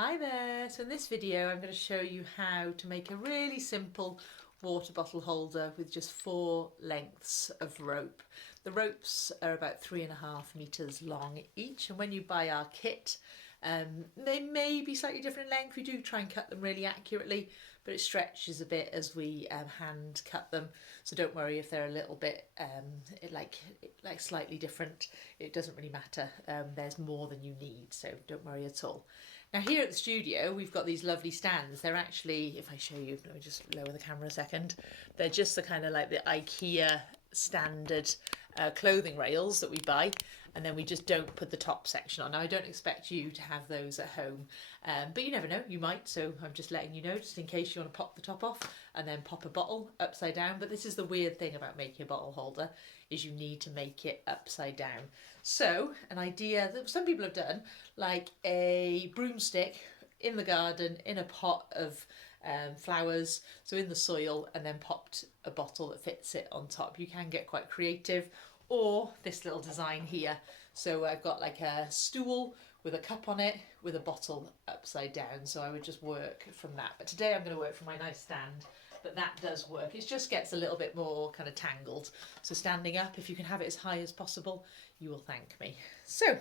Hi there! So in this video I'm going to show you how to make a really simple water bottle holder with just 4 lengths of rope. The ropes are about 3.5 meters long each, and when you buy our kit they may be slightly different in length. We do try and cut them really accurately, but it stretches a bit as we hand cut them, so don't worry if they're a little bit like slightly different. It doesn't really matter. There's more than you need, so don't worry at all. Now here at the studio we've got these lovely stands. They're actually, if I show you, let me just lower the camera a second, they're just the kind of like the IKEA standard clothing rails that we buy, and then we just don't put the top section on. Now I don't expect you to have those at home, but you never know, you might, so I'm just letting you know just in case you want to pop the top off and then pop a bottle upside down. But this is the weird thing about making a bottle holder, is you need to make it upside down. So an idea that some people have done, like a broomstick in the garden in a pot of flowers, so in the soil, and then popped a bottle that fits it on top. You can get quite creative. Or this little design here, so I've got like a stool with a cup on it with a bottle upside down, so I would just work from that. But today I'm going to work from my nice stand, but that does work. It just gets a little bit more kind of tangled, so standing up, if you can have it as high as possible, you will thank me. So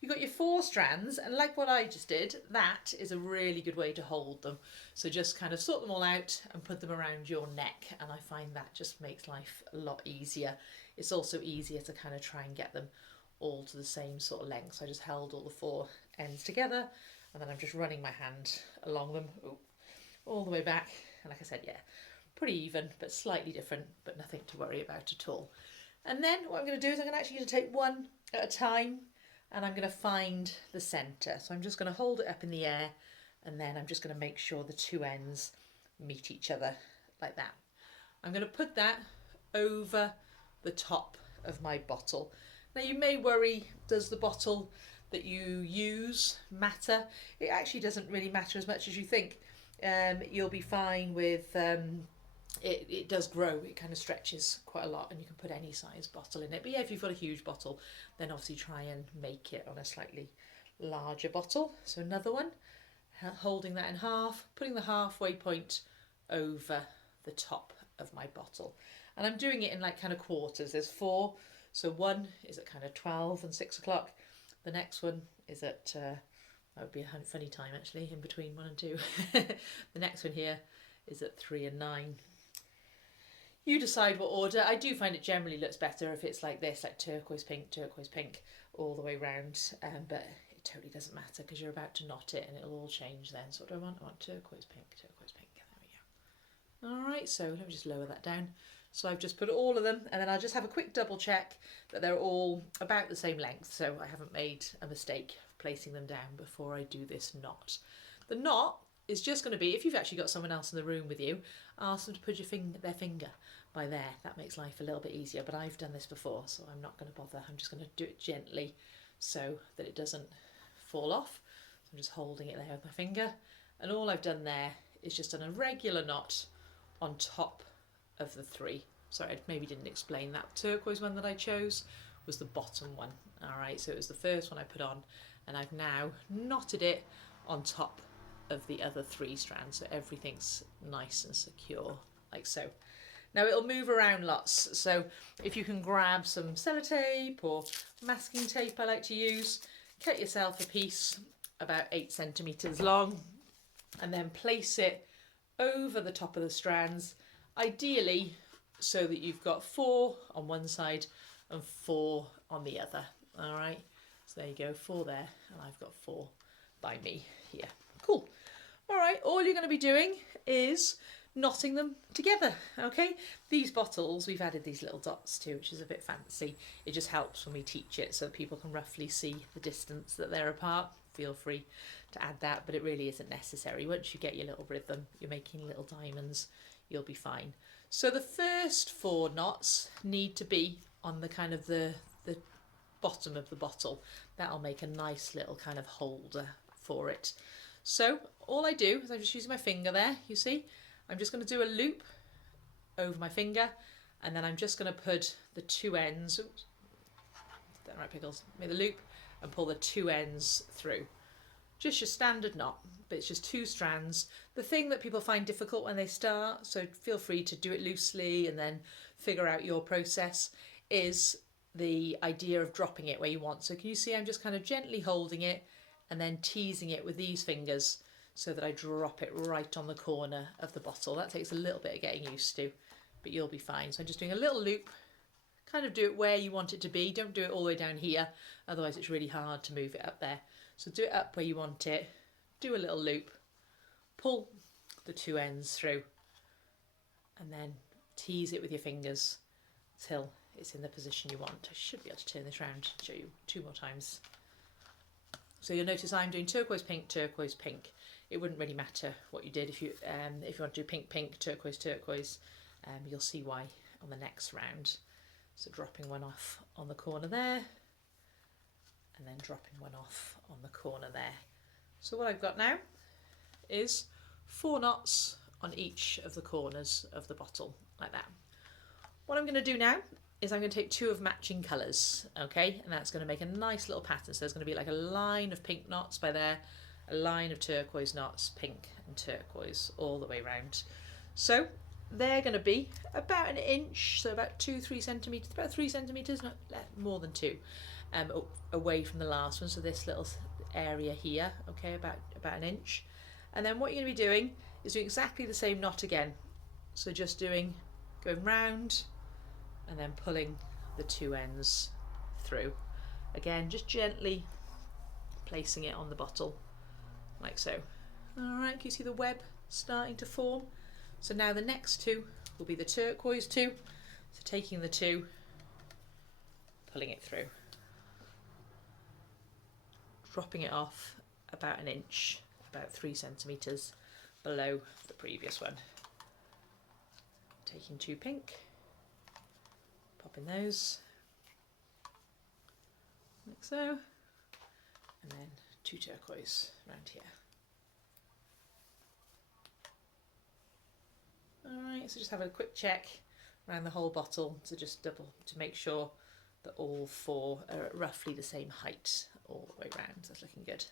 you've got your 4 strands, and like what I just did, that is a really good way to hold them. So just kind of sort them all out and put them around your neck, and I find that just makes life a lot easier. It's also easier to kind of try and get them all to the same sort of length. So I just held all the 4 ends together, and then I'm just running my hand along them all the way back. And like I said, yeah, pretty even, but slightly different, but nothing to worry about at all. And then what I'm going to do is I'm actually going to take one at a time, and I'm going to find the centre. So I'm just going to hold it up in the air, and then I'm just going to make sure the 2 ends meet each other like that. I'm going to put that over the top of my bottle. Now you may worry, does the bottle that you use matter? It actually doesn't really matter as much as you think. You'll be fine with it does grow, it kind of stretches quite a lot, and you can put any size bottle in it. But yeah, if you've got a huge bottle, then obviously try and make it on a slightly larger bottle. So another one, holding that in half, putting the halfway point over the top of my bottle. And I'm doing it in like kind of quarters. There's 4, so one is at kind of 12 and 6 o'clock. The next one is at, that would be a funny time actually, in between 1 and 2. The next one here is at 3 and 9. You decide what order. I do find it generally looks better if it's like this, like turquoise pink all the way round, but it totally doesn't matter because you're about to knot it and it'll all change then. So what do I want? I want turquoise pink. There we go. Alright, so let me just lower that down. So I've just put all of them, and then I'll just have a quick double check that they're all about the same length, so I haven't made a mistake placing them down before I do this knot. The knot is just going to be, if you've actually got someone else in the room with you, ask them to put their finger by there. That makes life a little bit easier, but I've done this before, so I'm not going to bother. I'm just going to do it gently so that it doesn't fall off. So I'm just holding it there with my finger, and all I've done there is just done a regular knot on top of the 3. Sorry, I maybe didn't explain that. Turquoise one that I chose was the bottom one. Alright, so it was the first one I put on, and I've now knotted it on top of the other 3 strands, so everything's nice and secure like so. Now it'll move around lots, so if you can grab some sellotape or masking tape I like to use, cut yourself a piece about 8 centimeters long, and then place it over the top of the strands, ideally so that you've got 4 on one side and 4 on the other. Alright, so there you go, 4 there, and I've got 4 by me here. Cool. Alright, all you're going to be doing is knotting them together, okay? These bottles, we've added these little dots to, which is a bit fancy. It just helps when we teach it so people can roughly see the distance that they're apart. Feel free to add that, but it really isn't necessary. Once you get your little rhythm, you're making little diamonds, you'll be fine. So the first 4 knots need to be on the kind of the bottom of the bottle. That'll make a nice little kind of holder for it. So all I do is I'm just using my finger there, you see? I'm just going to do a loop over my finger, and then I'm just going to put the 2 ends, oops, don't right pickles, make the loop and pull the 2 ends through. Just your standard knot, but it's just 2 strands. The thing that people find difficult when they start, so feel free to do it loosely and then figure out your process, is the idea of dropping it where you want. So can you see I'm just kind of gently holding it and then teasing it with these fingers so that I drop it right on the corner of the bottle. That takes a little bit of getting used to, but you'll be fine. So I'm just doing a little loop, kind of do it where you want it to be. Don't do it all the way down here, otherwise it's really hard to move it up there. So do it up where you want it, do a little loop, pull the 2 ends through, and then tease it with your fingers till it's in the position you want. I should be able to turn this around and show you 2 more times. So you'll notice I'm doing turquoise, pink, turquoise, pink. It wouldn't really matter what you did if you want to do pink, pink, turquoise, turquoise. You'll see why on the next round. So dropping one off on the corner there, and then dropping one off on the corner there. So what I've got now is 4 knots on each of the corners of the bottle, like that. What I'm going to do now is I'm going to take 2 of matching colours, okay, and that's going to make a nice little pattern. So there's going to be like a line of pink knots by there, a line of turquoise knots, pink and turquoise, all the way round. So they're going to be about 1 inch, so about 2-3 centimetres, about 3 centimetres, not more than 2, away from the last one. So this little area here, okay, about 1 inch. And then what you're going to be doing is doing exactly the same knot again. So just going round and then pulling the 2 ends through. Again, just gently placing it on the bottle, like so. All right, can you see the web starting to form? So now the next 2 will be the turquoise 2. So taking the 2, pulling it through, dropping it off about 1 inch, about 3 centimetres below the previous one. Taking 2 pink, popping those, like so, and then 2 turquoise around here. Alright, so just have a quick check around the whole bottle to just double to make sure that all 4 are at roughly the same height all the way around. That's looking good.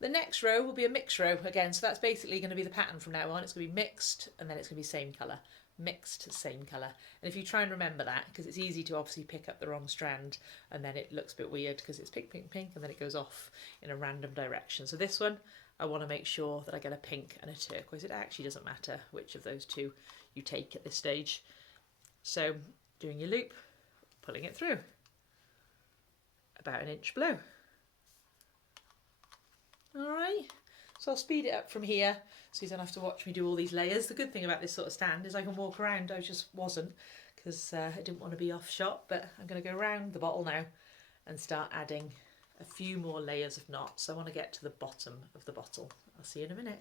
The next row will be a mixed row again, so that's basically going to be the pattern from now on. It's going to be mixed and then it's going to be same colour. Mixed, same colour. And if you try and remember that, because it's easy to obviously pick up the wrong strand and then it looks a bit weird because it's pink, pink, pink, and then it goes off in a random direction. So this one, I want to make sure that I get a pink and a turquoise. It actually doesn't matter which of those 2 you take at this stage. So doing your loop, pulling it through, about 1 inch below. All right, so I'll speed it up from here so you don't have to watch me do all these layers. The good thing about this sort of stand is I can walk around. I just wasn't because I didn't want to be off shot, but I'm going to go around the bottle now and start adding a few more layers of knots. I want to get to the bottom of the bottle. I'll see you in a minute.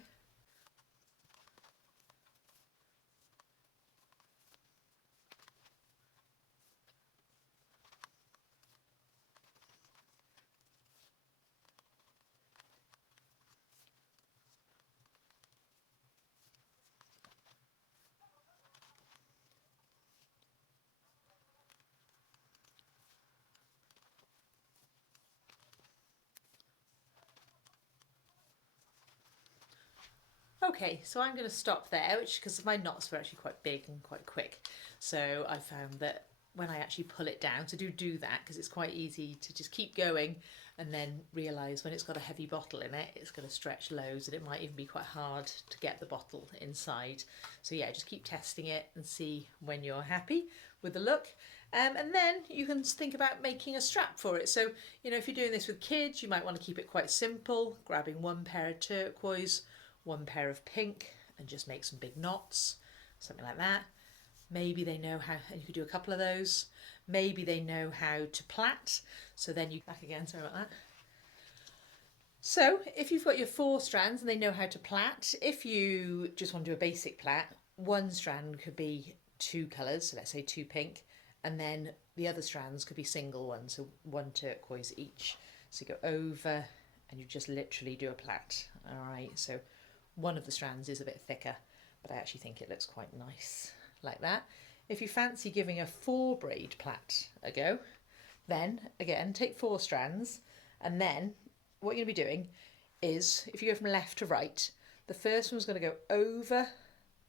Okay, so I'm going to stop there, which because my knots were actually quite big and quite quick. So I found that when I actually pull it down, so do that because it's quite easy to just keep going and then realise when it's got a heavy bottle in it, it's going to stretch loads and it might even be quite hard to get the bottle inside. So yeah, just keep testing it and see when you're happy with the look. And then you can think about making a strap for it. So, you know, if you're doing this with kids, you might want to keep it quite simple, grabbing 1 pair of turquoise, 1 pair of pink, and just make some big knots, something like that. Maybe they know how, and you could do a couple of those. Maybe they know how to plait, so then you, back again, sorry about that. So if you've got your 4 strands and they know how to plait, if you just want to do a basic plait, 1 strand could be 2 colours, so let's say 2 pink, and then the other strands could be single ones, so 1 turquoise each. So you go over and you just literally do a plait. All right, so one of the strands is a bit thicker, but I actually think it looks quite nice like that. If you fancy giving a 4 braid plait a go, then again, take 4 strands, and then what you're going to be doing is, if you go from left to right, the first one's going to go over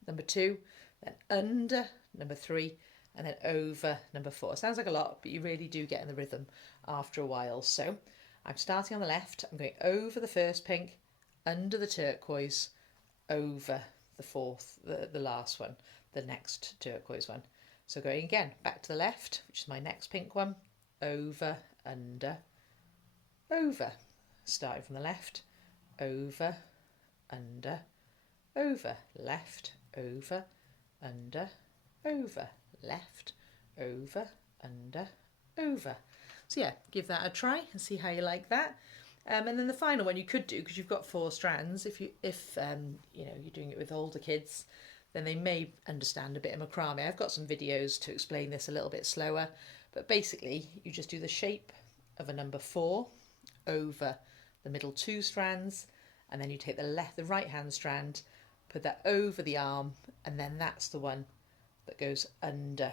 number 2, then under number 3, and then over number 4. It sounds like a lot, but you really do get in the rhythm after a while. So I'm starting on the left, I'm going over the first pink, under the turquoise, over the fourth, the last one, the next turquoise one. So going again, back to the left, which is my next pink one, over, under, over. Starting from the left, over, under, over, left, over, under, over, left, over, under, over. So yeah, give that a try and see how you like that. And then the final one you could do, because you've got 4 strands, if you know, you're doing it with older kids, then they may understand a bit of macrame. I've got some videos to explain this a little bit slower, but basically you just do the shape of a number 4 over the middle 2 strands, and then you take the right hand strand, put that over the arm, and then that's the one that goes under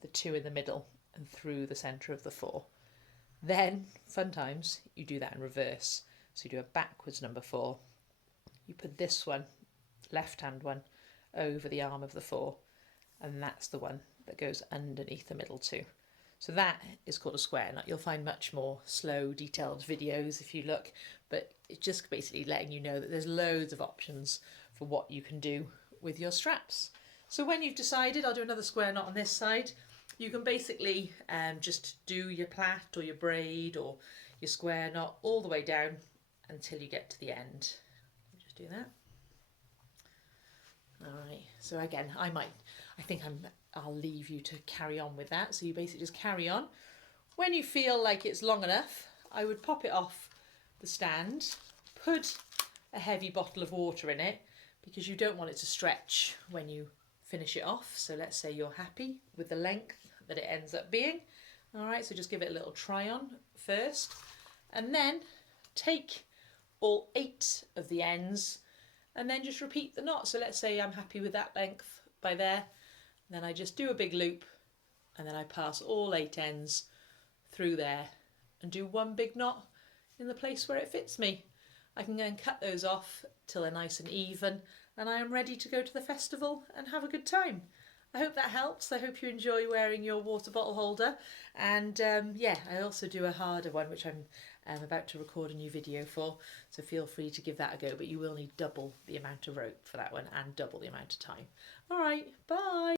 the 2 in the middle and through the centre of the 4. Then, fun times, you do that in reverse. So you do a backwards number 4, you put this one, left hand one, over the arm of the 4, and that's the one that goes underneath the middle 2. So that is called a square knot. You'll find much more slow, detailed videos if you look, but it's just basically letting you know that there's loads of options for what you can do with your straps. So when you've decided, I'll do another square knot on this side, you can basically just do your plait or your braid or your square knot all the way down until you get to the end. Just do that. All right, so again, I'll leave you to carry on with that. So you basically just carry on. When you feel like it's long enough, I would pop it off the stand, put a heavy bottle of water in it, because you don't want it to stretch when you finish it off. So let's say you're happy with the length that it ends up being. All right, so just give it a little try on first, and then take all 8 of the ends and then just repeat the knot. So let's say I'm happy with that length by there, then I just do a big loop, and then I pass all 8 ends through there and do one big knot in the place where it fits me. I can then cut those off till they're nice and even, and I am ready to go to the festival and have a good time. I hope that helps. I hope you enjoy wearing your water bottle holder. And yeah, I also do a harder one, which I'm about to record a new video for, so feel free to give that a go, but you will need double the amount of rope for that one and double the amount of time. All right, bye.